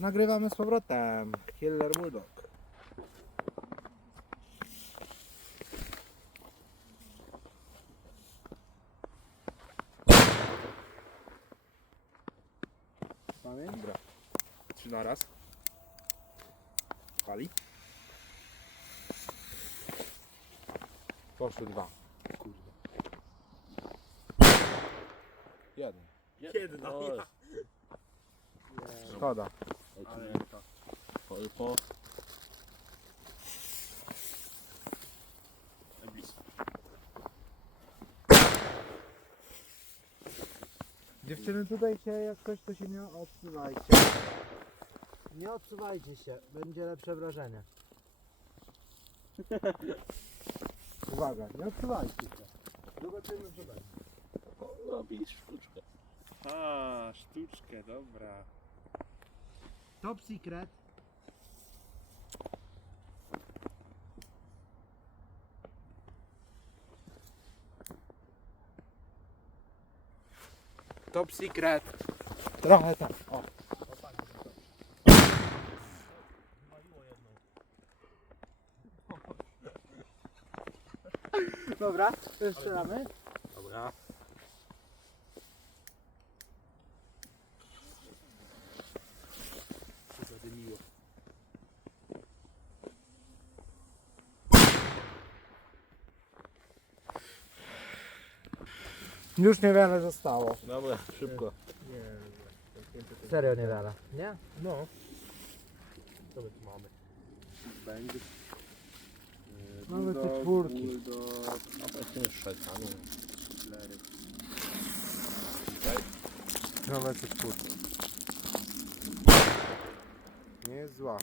Nagrywamy z powrotem. Killer Bulldog. Pamięć? Dobra. Trzy na raz. Pali. Poszły dwa. Kurde. Jeden. Jedna. Oj, Szkoda. Ale to. po, po. Blisko. Dziewczyny tutaj się, jak ktoś to się nie odsuwajcie. Nie odsuwajcie się, będzie lepsze wrażenie. Uwaga, nie odsuwajcie się. Zobaczymy co będzie. Robisz sztuczkę. A, sztuczkę, dobra. Top secret. Top secret. Trochę tak. O. Dobra, strzelamy. Dobra. Już niewiele zostało. Dobra, szybko. Serio niewiele, nie? No. Co my tu mamy? Będzie. Mamy te czwórki. Szajtanu. Lery. Nowe te czwórki. Nie jest zła.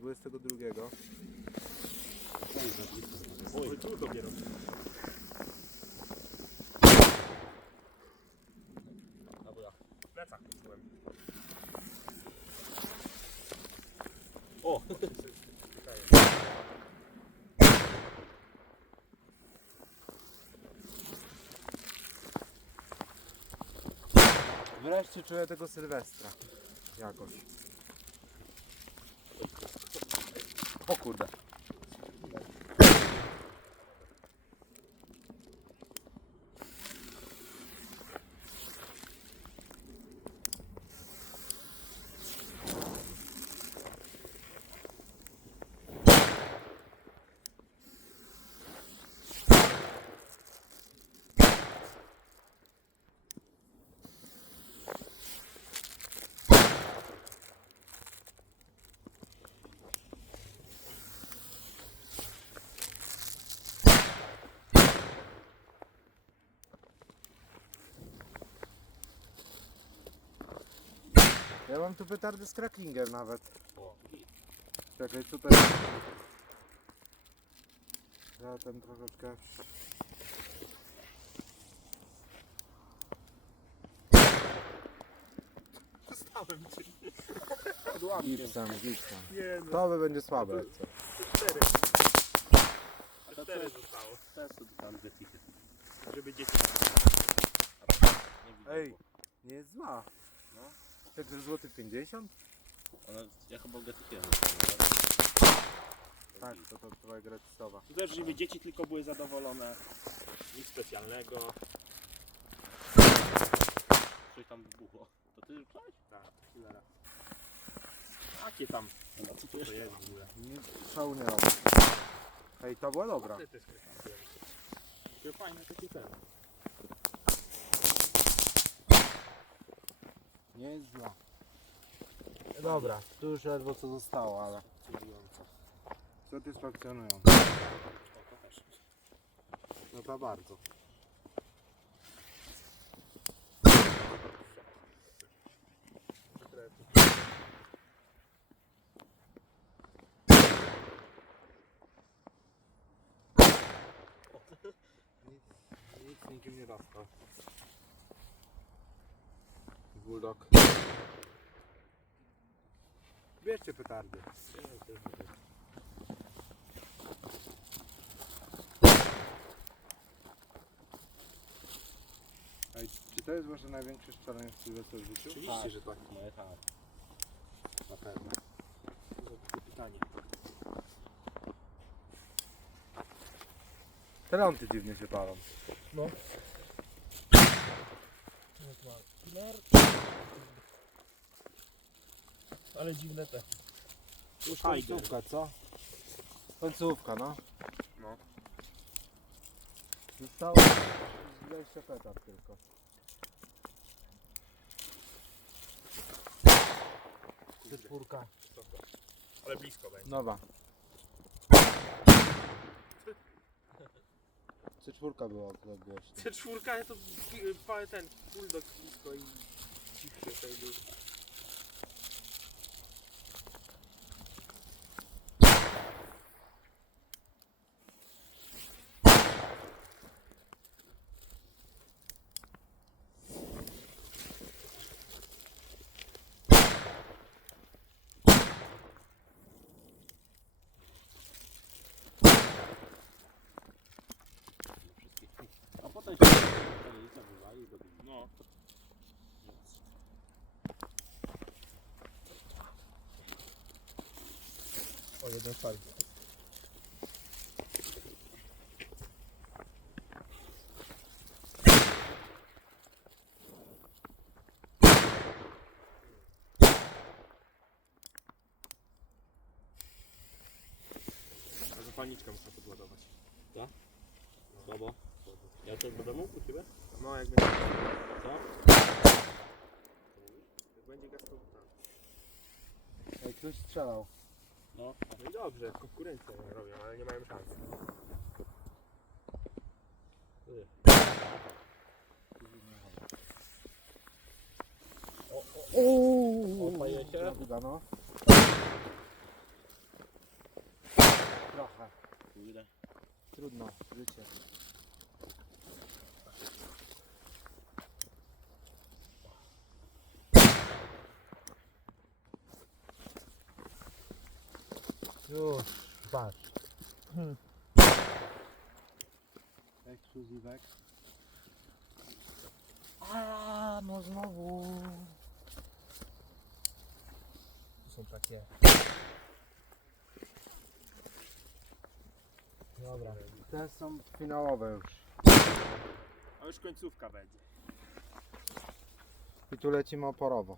Z 22. Oj, tu dopiero. Wreszcie czuję tego Sylwestra. Jakoś. O kurde. Ja mam tu petardy z crackingiem nawet. Czekaj, tutaj. Ja ten troszeczkę. Przestałem cię. Gipsem, gipsem. Nie no. To by będzie słabe. jak co. Cztery. Cztery zostało. teraz to tam deficie. Żeby dzieci... Nie. Ej, nie jest zła. No. Te złoty 50? Ona, ja chyba getykierzę. Tak, to to twoja gratisowa. Tu też, żeby dzieci tylko były zadowolone. Nic specjalnego. Coś tam wybuchło. To ty coś? Tak, killera. Jakie tam? No, co tu To jest w ogóle. Nie, szału nie robi. Ej, to była dobra. To. Takie fajne takie ten. Nie jest zła. Dobra, tu już ledwo co zostało, ale też. No to bardzo. Nic, nic nikim nie dostał. Bulldog. Bierzcie petardy. Ej, czy to jest wasze największe szalenie w Sylwestra w życiu? Oczywiście, tak. że tak. No, Moje tak. Na pewno. Pytanie. Te lampy dziwnie się palą. No. Killer. Ale dziwne te. Już końcówka, co? Końcówka, no. No. Zostało 20 petard tylko. Czwórka. Ale blisko będzie. Nowa. Czy czwórka była odległość? Te czwórka to ki- pa- ten bulldog blisko i cichszy tutaj był. A potem się telewizja wywali do No. O, jeden fal. Zapalniczkę muszę podładować. Słabo? Ja też będę mógł u ciebie? No, jak będzie. Co? Jak będzie gaz, to tam. Ej, ktoś strzelał. No. No i dobrze, konkurencję robią, ale nie mają szans. Ty. Uuu, no. Trochę. Kurde. Trudno, życie. Już, patrz. Ekskluzywek. A, no znowu. To są takie. Dobra. Te są finałowe już. A już końcówka będzie. I tu lecimy oporowo.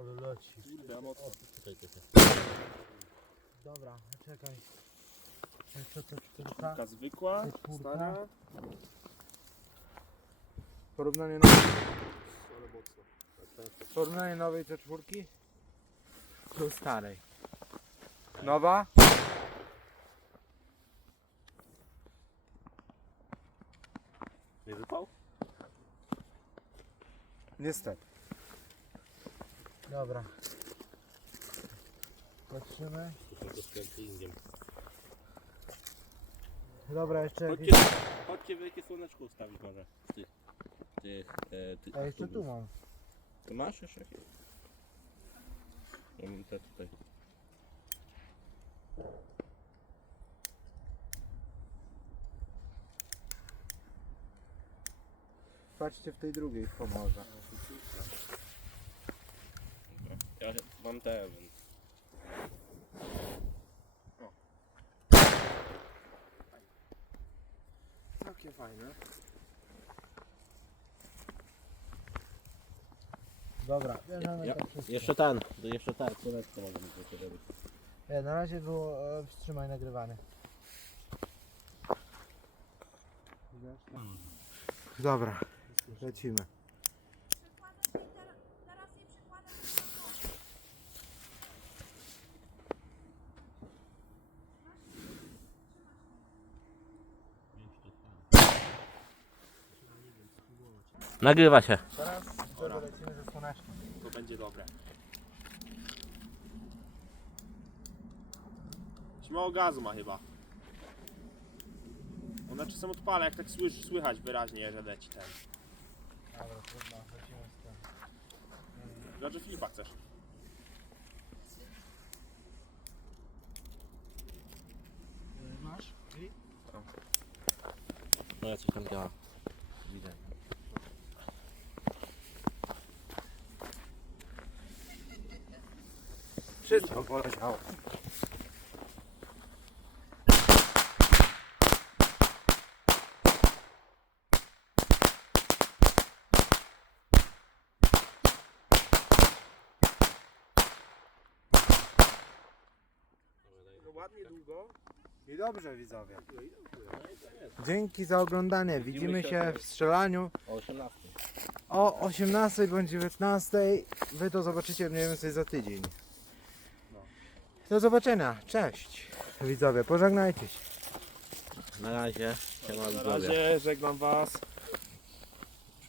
Ale leci. Kurde, a mocno. Czekaj, czekaj. Dobra, czekaj. Jeszcze to czwórka. Taka zwykła, Czwórka. stara, Porównanie nowej, ale mocno. porównanie nowej te czwórki do starej. Nowa? Nie wypał? Niestety. Dobra. Patrzymy. Dobra, jeszcze Chodźcie, jakieś... chodźcie wielkie słoneczko ustawić może. Tych, tych, e, tych A jeszcze tu mam. Tu masz jeszcze jakieś? Ja mam te tutaj. Patrzcie w tej drugiej w pomorze. Mam te, więc... Takie fajne. Dobra, bierzemy Ja, to wszystko. jeszcze ten, to jeszcze ten, słoneczko możemy tutaj robić. Nie, na razie było e, wstrzymaj nagrywanie. Dobra, lecimy. Nagrywa się. Teraz lecimy ze słonecznym. To będzie dobre. Mało gazu ma chyba. Ona czasem odpala, jak tak słysz, słychać wyraźnie, że leci ten. Dobra, trudno, lecimy z tym. Chyba, że Filipa chcesz. Masz? No ja coś tam działa. Wszystko poleciało. Ładnie długo. I dobrze widzowie. No. Dzięki za oglądanie. Widzimy się w strzelaniu O 18. o 18 bądź 19. Wy to zobaczycie mniej więcej za tydzień. Do zobaczenia. Cześć. Widzowie, pożegnajcie się. Na razie. Siema Na widzowie. razie żegnam was.